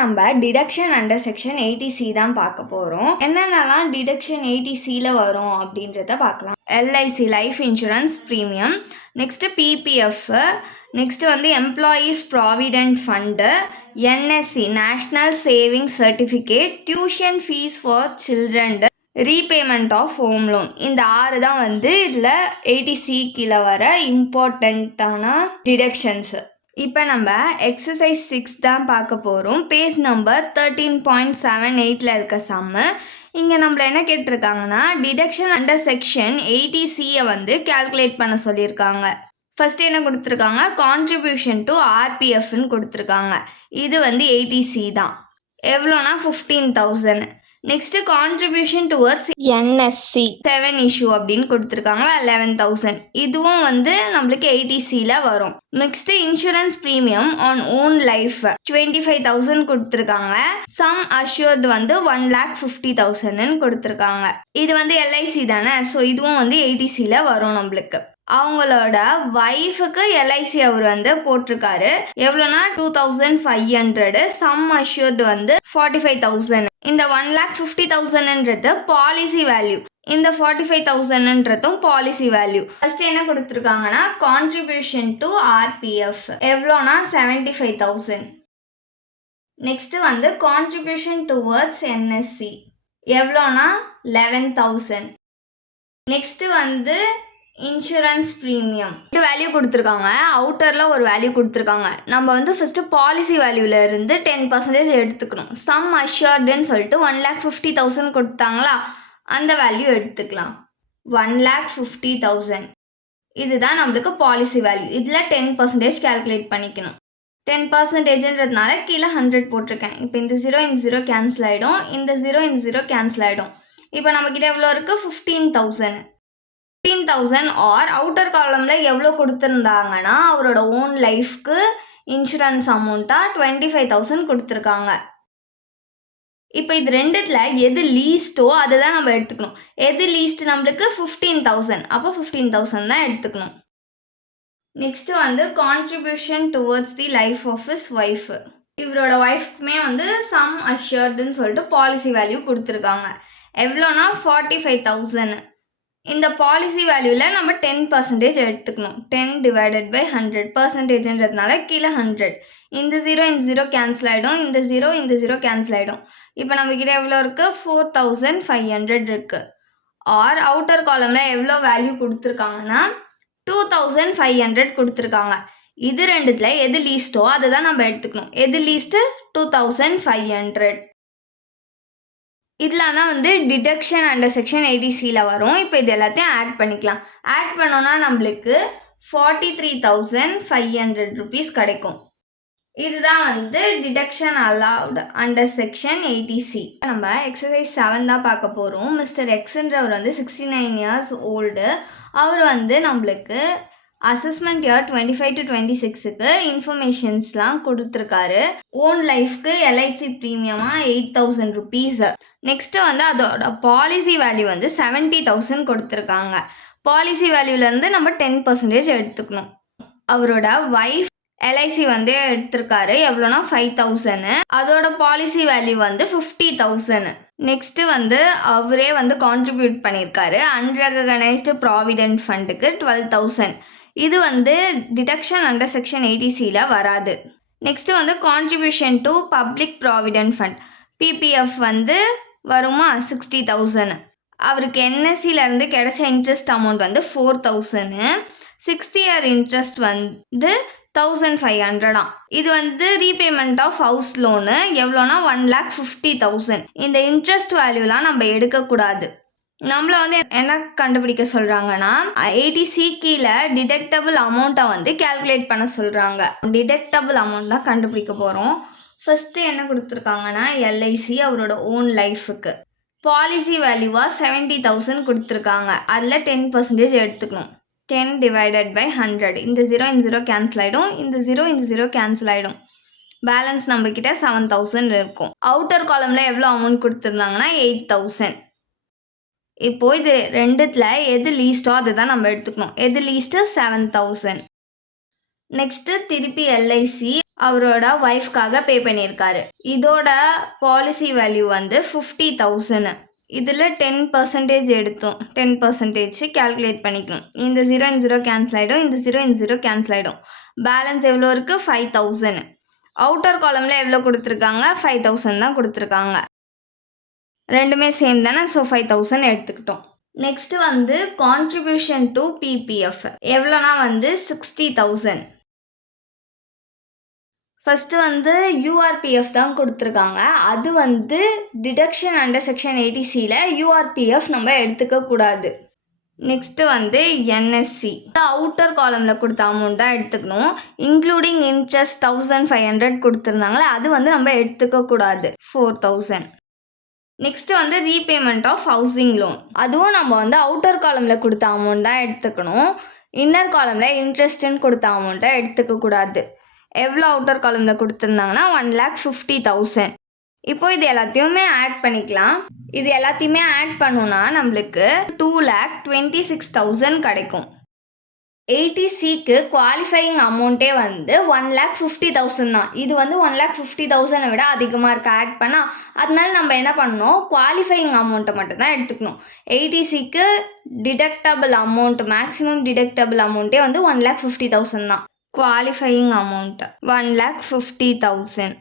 நம்ம deduction under section 80C தான் பார்க்க போகிறோம். என்னென்னலாம் டிடக்ஷன் 80Cல வரும் அப்படின்றத பார்க்கலாம். LIC life insurance premium, next PPF, next வந்து employees provident fund, NSC national saving certificate, tuition fees for children, repayment of home loan. இந்த 6 தான் வந்து இதில் 80C கீழே வர இம்பார்ட்டண்ட்டான டிடக்ஷன்ஸு. இப்போ நம்ம எக்ஸசைஸ் 6 தான் பார்க்க போகிறோம். பேஜ் நம்பர் 13.78 இருக்க சம்மு. இங்கே நம்மள என்ன கேட்டிருக்காங்கன்னா டிடக்ஷன் அண்டர் செக்ஷன் 80Cயை வந்து கேல்குலேட் பண்ண சொல்லியிருக்காங்க. ஃபஸ்ட்டு என்ன கொடுத்துருக்காங்க, கான்ட்ரிபியூஷன் டு ஆர்பிஎஃப்னு கொடுத்துருக்காங்க. இது வந்து 80C தான். எவ்வளோனா 15,000. Next contribution towards NSC 7 issue அப்படின்னு கொடுத்துருக்காங்க 11,000. இதுவும் வந்து நம்மளுக்கு 80Cல வரும். Next insurance premium on own life 25,000 கொடுத்துருக்காங்க. சம் அஷ்யூர்டு வந்து 1,50,000 கொடுத்துருக்காங்க. இது வந்து எல்ஐசி தானே, ஸோ இதுவும் வந்து 80Cல வரும் நம்மளுக்கு. அவங்களோட ஒய்ஃபுக்கு எல்ஐசி அவர் வந்து போட்டிருக்காரு. எவ்வளோனா 2,500. சம் அஷ்யூர்டு வந்து 45,000. இந்த 1,50,000ன்றது பாலிசி வேல்யூ, இந்த 45,000ன்றதும் பாலிசி வேல்யூ. ஃபர்ஸ்ட் என்ன கொடுத்துருக்காங்கன்னா கான்ட்ரிபியூஷன் டு ஆர்பிஎஃப் எவ்வளோனா 75,000. நெக்ஸ்ட் வந்து கான்ட்ரிபியூஷன் டுவர்ட்ஸ் என்எஸ்சி எவ்வளோனா 11,000. நெக்ஸ்ட் வந்து இன்சூரன்ஸ் ப்ரீமியம் வேல்யூ கொடுத்துருக்காங்க. அவுட்டரில் ஒரு வேல்யூ கொடுத்துருக்காங்க. நம்ம வந்து ஃபஸ்ட்டு பாலிசி வேல்யூவில் இருந்து 10% எடுத்துக்கணும். சம் அஷ்யூர்டுன்னு சொல்லிட்டு 1,50,000 கொடுத்தாங்களா, அந்த வேல்யூ எடுத்துக்கலாம். 1,50,000 இதுதான் நம்மளுக்கு பாலிசி வேல்யூ. இதில் 10% கேல்குலேட் பண்ணிக்கணும். 10%ன்றதுனால கீழே 100 போட்டிருக்கேன். இப்போ இந்த 0 கேன்சல் ஆகிடும், இந்த 0 கேன்சல் ஆகிடும். இப்போ நம்மக்கிட்ட எவ்வளோ இருக்குது, 15,000. 15,000 ஆர் அவுட்டர் காலமில் எவ்வளோ கொடுத்துருந்தாங்கன்னா அவரோட ஓன் லைஃப்க்கு இன்சூரன்ஸ் அமௌண்ட்டாக 25,000 கொடுத்துருக்காங்க. இப்போ இது ரெண்டுத்தில் எது லீஸ்ட்டோ அதை தான் நம்ம எடுத்துக்கணும். எது லீஸ்ட் நம்மளுக்கு 15,000, அப்போ 15,000 தான் எடுத்துக்கணும். நெக்ஸ்ட்டு வந்து contribution towards the life of his wife. இவரோட ஒய்ஃப்க்குமே வந்து சம் அஷ்யூர்டுன்னு சொல்லிட்டு பாலிசி வேல்யூ கொடுத்துருக்காங்க. எவ்வளோனா 45,000. இந்த பாலிசி வேல்யூவில் நம்ம 10% எடுத்துக்கணும். 10 டிவைடட் பை 100%ன்றதுனால கீழே 100. இந்த 0 கேன்சல் ஆகிடும், இந்த 0 கேன்சல் ஆகிடும். இப்போ நம்மக்கிட்ட எவ்வளோ இருக்குது, 4,500 இருக்குது. ஆர் அவுட்டர் காலமில் எவ்வளோ வேல்யூ கொடுத்துருக்காங்கன்னா 2,500 கொடுத்துருக்காங்க. இது ரெண்டுத்தில் எது லீஸ்ட்டோ அதை தான் நம்ம எடுத்துக்கணும். எது லீஸ்ட்டு, 2,500. இதில் தான் வந்து டிடக்ஷன் அண்டர் செக்ஷன் 80Cல வரும். இப்போ இது எல்லாத்தையும் ஆட் பண்ணிக்கலாம். ஆட் பண்ணோன்னா நம்மளுக்கு 43,500 rupees கிடைக்கும். இதுதான் வந்து deduction allowed under section 80C. நம்ம எக்ஸசைஸ் 7 தான் பார்க்க போகிறோம். மிஸ்டர் எக்ஸ்ன்றவர் வந்து 69 years ஓல்டு. அவர் வந்து நம்மளுக்கு அசஸ்மெண்ட் இயர் 25 to 26க்கு இன்ஃபர்மேஷன்ஸ்லாம் கொடுத்துருக்காரு. ஓன் லைஃப்க்கு எல்ஐசி ப்ரீமியமாக 8,000 rupees. நெக்ஸ்ட்டு வந்து அதோட பாலிசி வேல்யூ வந்து 70,000 கொடுத்துருக்காங்க. பாலிசி வேல்யூலேருந்து நம்ம 10% எடுத்துக்கணும். அவரோட ஒய்ஃப் எல்ஐசி வந்து எடுத்திருக்காரு. எவ்வளோனா 5,000. அதோட பாலிசி வேல்யூ வந்து 50,000. நெக்ஸ்ட்டு வந்து அவரே வந்து கான்ட்ரிபியூட் பண்ணியிருக்காரு அன்ரெகனைஸ்டு ப்ராவிடென்ட் ஃபண்டுக்கு 12,000. இது வந்து டிடக்ஷன் அண்டர் செக்ஷன் 80Cல வராது. நெக்ஸ்ட்டு வந்து contribution to public provident fund PPF வந்து வருமா 60,000. அவருக்கு என்எஸ்சிலேருந்து கிடைச்ச இன்ட்ரெஸ்ட் அமௌண்ட் வந்து 4,000. 6th year இன்ட்ரெஸ்ட் வந்து 1,500. இது வந்து ரீபேமெண்ட் ஆஃப் ஹவுஸ் லோனு எவ்வளோனா 1,50,000. இந்த இன்ட்ரெஸ்ட் வேல்யூலாம் நம்ம எடுக்கக்கூடாது. நம்மளை வந்து என்ன கண்டுபிடிக்க சொல்கிறாங்கன்னா 80C கீழே டிடக்டபிள் அமௌண்ட்டை வந்து கேல்குலேட் பண்ண சொல்கிறாங்க. டிடக்டபிள் அமௌண்ட் தான் கண்டுபிடிக்க போகிறோம். ஃபஸ்ட்டு என்ன கொடுத்துருக்காங்கன்னா எல்ஐசி அவரோட ஓன் லைஃபுக்கு பாலிசி வேல்யூவாக 70,000 கொடுத்துருக்காங்க. அதில் 10% எடுத்துக்கணும். 10 டிவைடட் பை 100. இந்த 0 கேன்சல் ஆகிடும், இந்த 0 கேன்சல் ஆகிடும். பேலன்ஸ் நம்மக்கிட்ட 7,000 இருக்கும். அவுட்டர் காலமில் எவ்வளோ அமௌண்ட் கொடுத்துருந்தாங்கன்னா 8,000. இப்போது இது ரெண்டுத்தில் எது லீஸ்ட்டோ அதை தான் நம்ம எடுத்துக்கணும். எது லீஸ்ட்டு 7,000. நெக்ஸ்ட்டு திருப்பி எல்ஐசி அவரோட ஒய்ஃப்காக பே பண்ணியிருக்காரு. இதோட பாலிசி வேல்யூ வந்து 50,000. இதில் 10% எடுத்தோம். 10% கேல்குலேட் பண்ணிக்கணும். இந்த 0 இந்த 0 கேன்சல் ஆகிடும், இந்த 0 இந்த 0 கேன்சல் ஆகிடும். பேலன்ஸ் எவ்வளோ இருக்குது? 5,000. அவுட்டர் காலமில் எவ்வளோ கொடுத்துருக்காங்க? 5,000 தான் கொடுத்துருக்காங்க. ரெண்டுமே சேம் தானே, ஸோ 5,000 எடுத்துக்கிட்டோம். நெக்ஸ்ட்டு வந்து கான்ட்ரிபியூஷன் டு பிபிஎஃப் எவ்வளோனா வந்து 60,000. ஃபஸ்ட்டு வந்து யூஆர்பிஎஃப் தான் கொடுத்துருக்காங்க. அது வந்து டிடக்ஷன் அண்டர் செக்ஷன் 80Cயில் யூஆர்பிஎஃப் நம்ம எடுத்துக்கக்கூடாது. நெக்ஸ்ட்டு வந்து என்எஸ்சி அவுட்டர் காலமில் கொடுத்த அமௌண்ட் தான் எடுத்துக்கணும். இன்க்ளூடிங் இன்ட்ரெஸ்ட் 1,500 கொடுத்துருந்தாங்களே, அது வந்து நம்ம எடுத்துக்கக்கூடாது. 4,000. நெக்ஸ்ட்டு வந்து ரீபேமெண்ட் ஆஃப் ஹவுசிங் லோன், அதுவும் நம்ம வந்து அவுட்டர் காலமில் கொடுத்த அமௌண்ட் தான் எடுத்துக்கணும். இன்னர் காலமில் இன்ட்ரெஸ்ட்டுன்னு கொடுத்த அமௌண்ட்டை எடுத்துக்கக்கூடாது. எவ்வளோ அவுட்டர் காலமில் கொடுத்துருந்தாங்கன்னா 1,50,000. இப்போ இது எல்லாத்தையுமே ஆட் பண்ணிக்கலாம். இது எல்லாத்தையுமே ஆட் பண்ணோன்னா நம்மளுக்கு 2,26,000 கிடைக்கும். 80Cக்கு குவாலிஃபையிங் அமௌண்ட்டே வந்து 1,50,000 தான். இது வந்து 1,50,000 விட அதிகமாக இருக்க ஆட் பண்ணால். அதனால நம்ம என்ன பண்ணணும், குவாலிஃபையிங் அமௌண்ட்டை மட்டும் தான் எடுத்துக்கணும். 80Cக்கு டிடக்டபிள் அமௌண்ட், மேக்ஸிமம் டிடக்டபிள் அமௌண்ட்டே வந்து 1,50,000 தான். Qualifying amount 1,50,000.